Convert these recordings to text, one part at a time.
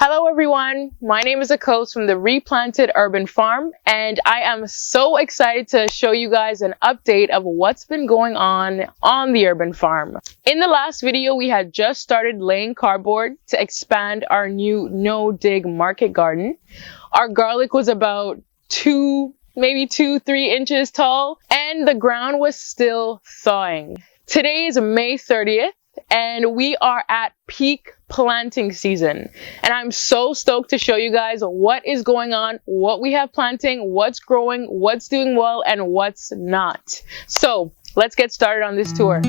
Hello everyone, my name is Akos from the re.Planted urban farm, and I am so excited to show you guys an update of what's been going on the urban farm. In the last video, we had just started laying cardboard to expand our new no-dig market garden. Our garlic was about 3 inches tall, and the ground was still thawing. Today is May 30th, and we are at peak planting season, and I'm so stoked to show you guys what is going on, what we have planting, what's growing, what's doing well, and what's not. So let's get started on this tour.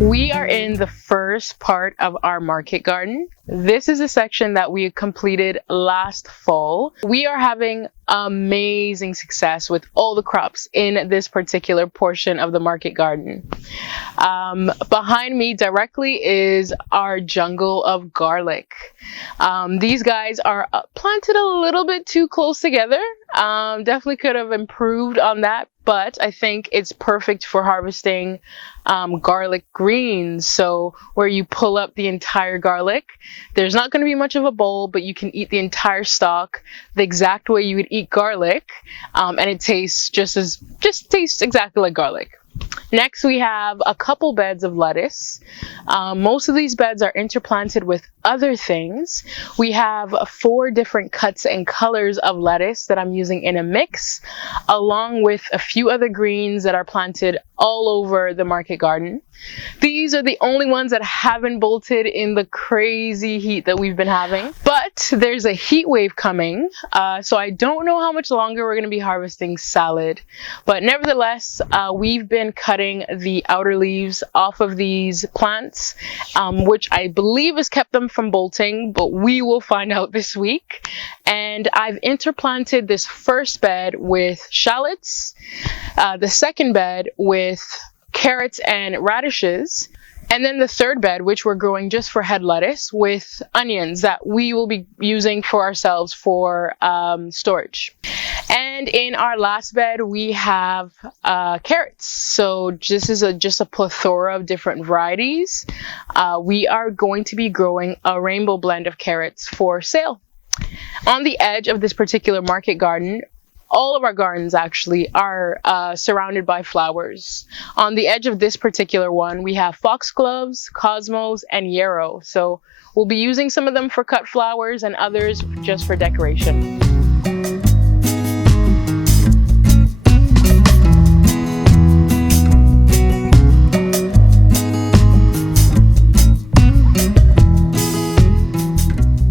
We are in the first part of our market garden. This is a section that we completed last fall. We are having amazing success with all the crops in this particular portion of the market garden. Behind me directly is our jungle of garlic. These guys are planted a little bit too close together. Definitely could have improved on that, but I think it's perfect for harvesting garlic greens. So where you pull up the entire garlic, there's not going to be much of a bowl, but you can eat the entire stalk the exact way you would eat garlic, and it tastes tastes exactly like garlic. Next, we have a couple beds of lettuce. Most of these beds are interplanted with other things. We have 4 different cuts and colors of lettuce that I'm using in a mix, along with a few other greens that are planted all over the market garden. These are the only ones that haven't bolted in the crazy heat that we've been having. But there's a heat wave coming, so I don't know how much longer we're going to be harvesting salad. But nevertheless, we've been cutting the outer leaves off of these plants, which I believe has kept them from bolting, but we will find out this week. And I've interplanted this first bed with shallots, the second bed with carrots and radishes, and then the third bed, which we're growing just for head lettuce, with onions that we will be using for ourselves for storage. And in our last bed, we have carrots. So this is just a plethora of different varieties. We are going to be growing a rainbow blend of carrots for sale. On the edge of this particular market garden, all of our gardens actually are surrounded by flowers. On the edge of this particular one, we have foxgloves, cosmos, and yarrow. So we'll be using some of them for cut flowers and others just for decoration.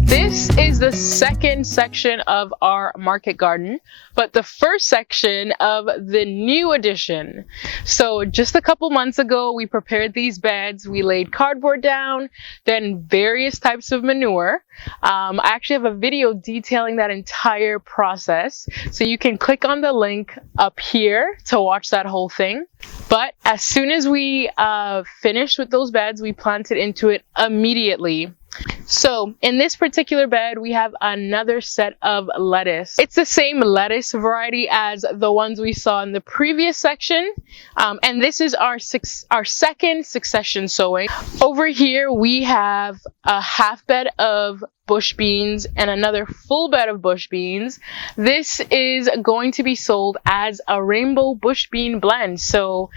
This is the second section of our market garden, but the first section of the new addition. So just a couple months ago, we prepared these beds. We laid cardboard down, then various types of manure. I actually have a video detailing that entire process, so you can click on the link up here to watch that whole thing. But as soon as we finished with those beds, we planted into it immediately. So in this particular bed, we have another set of lettuce. It's the same lettuce variety as the ones we saw in the previous section. And this is our second succession sowing. Over here, we have a half bed of bush beans and another full bed of bush beans. This is going to be sold as a rainbow bush bean blend. So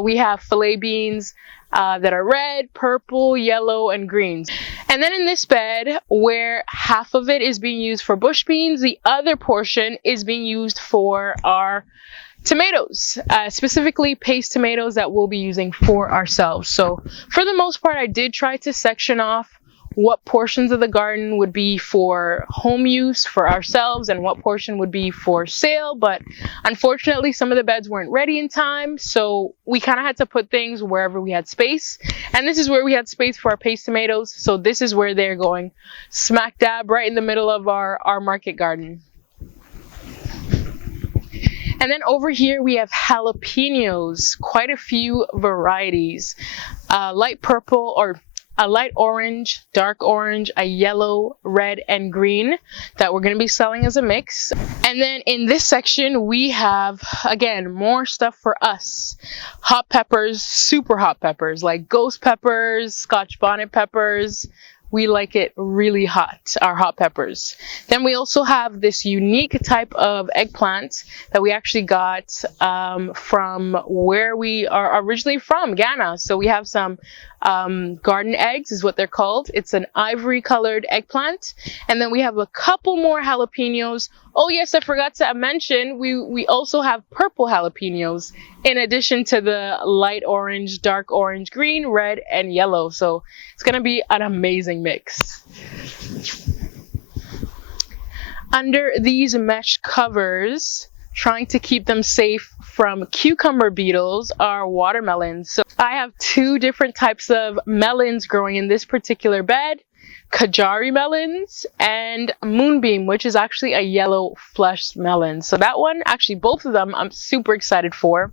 we have filet beans that are red, purple, yellow, and greens. And then in this bed, where half of it is being used for bush beans, the other portion is being used for our tomatoes, specifically paste tomatoes that we'll be using for ourselves. So for the most part, I did try to section off what portions of the garden would be for home use for ourselves and what portion would be for sale, but unfortunately some of the beds weren't ready in time, so we kind of had to put things wherever we had space. And this is where we had space for our paste tomatoes, so this is where they're going, smack dab right in the middle of our market garden. And then over here we have jalapenos, quite a few varieties, light purple, or a light orange, dark orange, a yellow, red, and green that we're going to be selling as a mix. And then in this section, we have, again, more stuff for us. Hot peppers, super hot peppers, like ghost peppers, Scotch bonnet peppers. We like it really hot, our hot peppers. Then we also have this unique type of eggplant that we actually got from where we are originally from, Ghana. So we have some garden eggs is what they're called. It's an ivory colored eggplant. And then we have a couple more jalapenos. Oh yes, I forgot to mention, we also have purple jalapenos in addition to the light orange, dark orange, green, red, and yellow. So it's gonna be an amazing mix. Under these mesh covers, trying to keep them safe from cucumber beetles, are watermelons. So I have two different types of melons growing in this particular bed. Kajari melons and moonbeam, which is actually a yellow fleshed melon. So that one, actually both of them, I'm super excited for.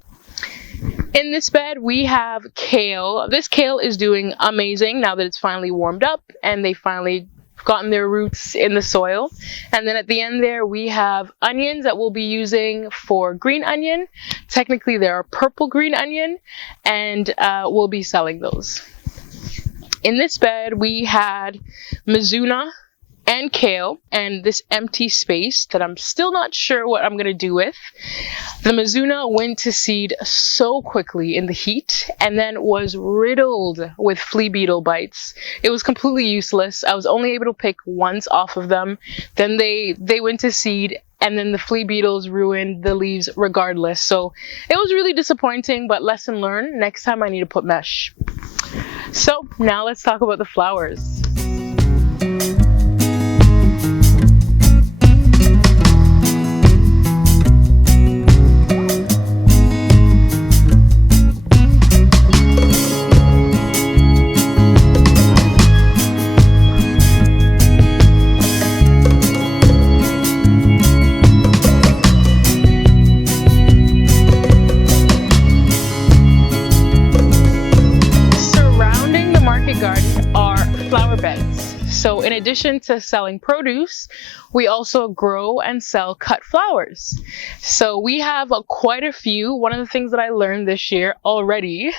In this bed we have kale. This kale is doing amazing now that it's finally warmed up and they finally gotten their roots in the soil. And then at the end there we have onions that we'll be using for green onion. Technically they're a purple green onion, and we'll be selling those. In this bed, we had Mizuna and kale and this empty space that I'm still not sure what I'm going to do with. The Mizuna went to seed so quickly in the heat and then was riddled with flea beetle bites. It was completely useless. I was only able to pick once off of them. Then they went to seed, and then the flea beetles ruined the leaves regardless. So it was really disappointing, but lesson learned. Next time I need to put mesh. So now let's talk about the flowers. So in addition to selling produce, we also grow and sell cut flowers. So we have quite a few. One of the things that I learned this year already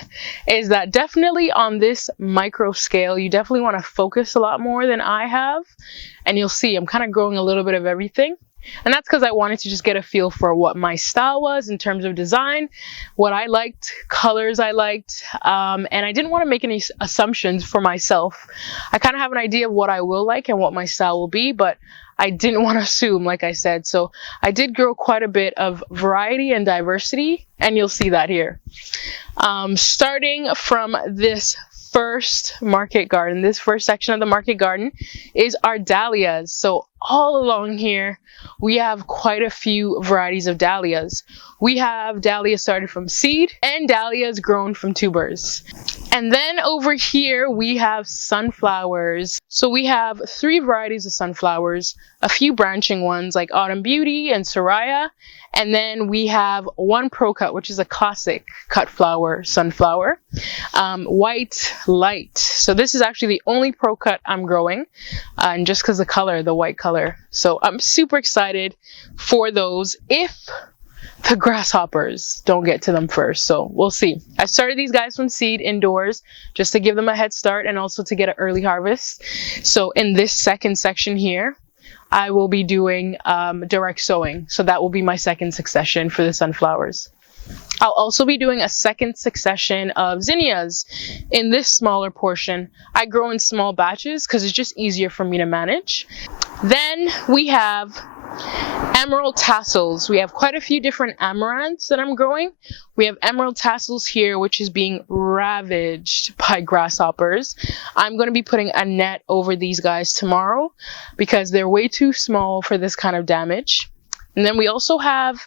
is that definitely on this micro scale, you definitely want to focus a lot more than I have. And you'll see I'm kind of growing a little bit of everything. And that's because I wanted to just get a feel for what my style was in terms of design, what I liked, colors I liked, and I didn't want to make any assumptions for myself. I kind of have an idea of what I will like and what my style will be, but I didn't want to assume, like I said. So I did grow quite a bit of variety and diversity, and you'll see that here. Starting from this first market garden, this first section of the market garden is our dahlias. So all along here, we have quite a few varieties of dahlias. We have dahlias started from seed and dahlias grown from tubers. And then over here, we have sunflowers. So we have 3 varieties of sunflowers, a few branching ones like Autumn Beauty and Soraya. And then we have one pro cut, which is a classic cut flower sunflower, white light. So this is actually the only pro cut I'm growing, and just because the color, the white color. So I'm super excited for those if the grasshoppers don't get to them first. So we'll see. I started these guys from seed indoors just to give them a head start and also to get an early harvest. So in this second section here, I will be doing direct sowing. So that will be my second succession for the sunflowers. I'll also be doing a second succession of zinnias in this smaller portion. I grow in small batches because it's just easier for me to manage. Then we have emerald tassels. We have quite a few different amaranths that I'm growing. We have emerald tassels here, which is being ravaged by grasshoppers. I'm going to be putting a net over these guys tomorrow because they're way too small for this kind of damage. And then we also have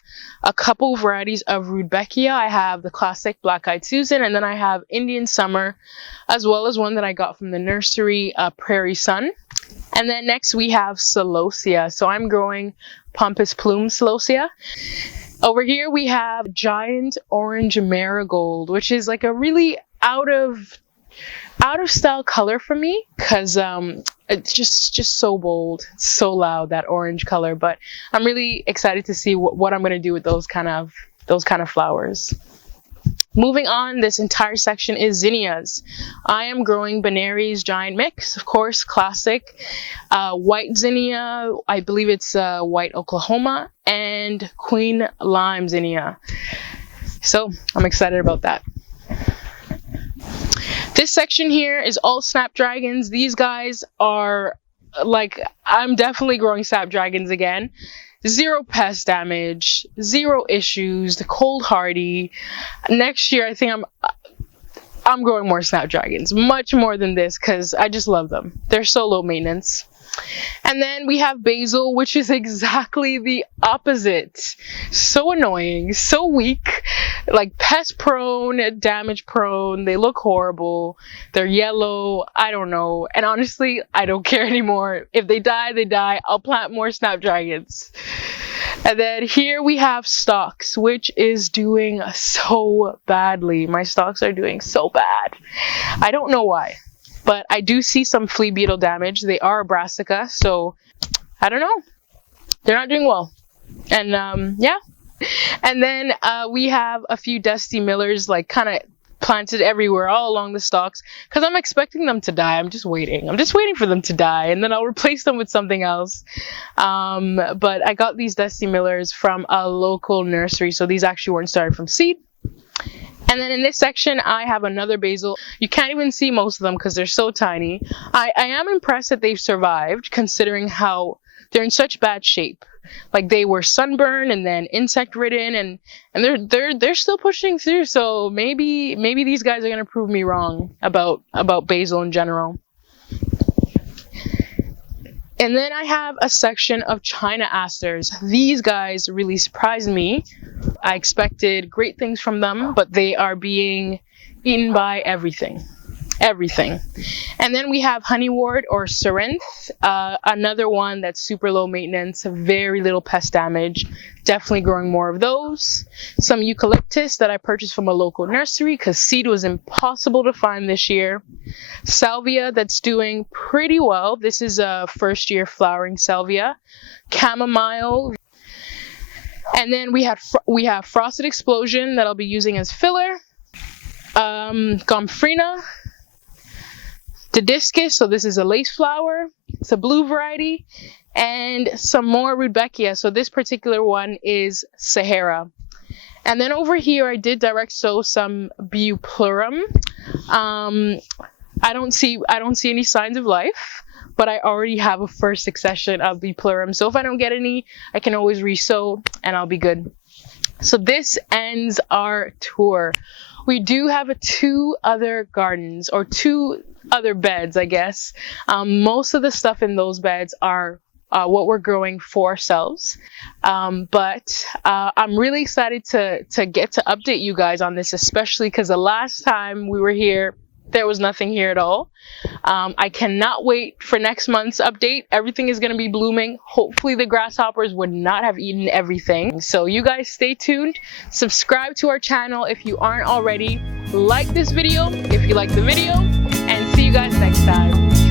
a couple varieties of Rudbeckia. I have the classic Black-Eyed Susan, and then I have Indian Summer, as well as one that I got from the nursery, Prairie Sun. And then next we have Celosia. So I'm growing Pompous Plume Celosia. Over here we have Giant Orange Marigold, which is like a really out of style color for me because it's just so bold. It's so loud, that orange color. But I'm really excited to see what I'm going to do with those kind of flowers. Moving on, this entire section is zinnias. I am growing Benary's Giant Mix, of course, classic. White zinnia, I believe it's White Oklahoma, and Queen Lime zinnia. So I'm excited about that. This section here is all snapdragons. These guys are like, I'm definitely growing snapdragons again. 0 pest damage, 0 issues, the cold hardy. Next year, I think I'm growing more snapdragons, much more than this, because I just love them. They're so low maintenance. And then we have basil, which is exactly the opposite. So annoying, so weak, like pest prone, damage prone. They look horrible. They're yellow. I don't know. And honestly, I don't care anymore. If they die, they die. I'll plant more snapdragons. And then here we have stalks, which is doing so badly. My stalks are doing so bad. I don't know why. But I do see some flea beetle damage. They are a brassica, so I don't know. They're not doing well. And yeah. And then we have a few Dusty Millers, like kind of planted everywhere all along the stalks because I'm expecting them to die. I'm just waiting for them to die, and then I'll replace them with something else. But I got these Dusty Millers from a local nursery, so these actually weren't started from seed. And then in this section, I have another basil. You can't even see most of them because they're so tiny. I am impressed that they've survived considering how they're in such bad shape. Like they were sunburned and then insect ridden, and they're still pushing through. So maybe these guys are gonna prove me wrong about basil in general. And then I have a section of China asters. These guys really surprised me. I expected great things from them, but they are being eaten by everything. And then we have honeywort or Cerenth, another one that's super low maintenance, very little pest damage. Definitely growing more of those. Some eucalyptus that I purchased from a local nursery because seed was impossible to find this year. Salvia that's doing pretty well. This is a first year flowering salvia. Chamomile. And then we have Frosted Explosion that I'll be using as filler. Gomphrena. Didiscus, so this is a lace flower. It's a blue variety. And some more Rudbeckia. So this particular one is Sahara. And then over here, I did direct sow some Bupleurum. I don't see any signs of life, but I already have a first succession of Bupleurum. So if I don't get any, I can always resow and I'll be good. So this ends our tour. We do have 2 other gardens, or 2 other beds, I guess. Most of the stuff in those beds are what we're growing for ourselves. But I'm really excited to get to update you guys on this, especially because the last time we were here, there was nothing here at all. I cannot wait for next month's update. Everything is going to be blooming. Hopefully the grasshoppers would not have eaten everything. So you guys stay tuned. Subscribe to our channel if you aren't already. Like this video if you like the video. And see you guys next time.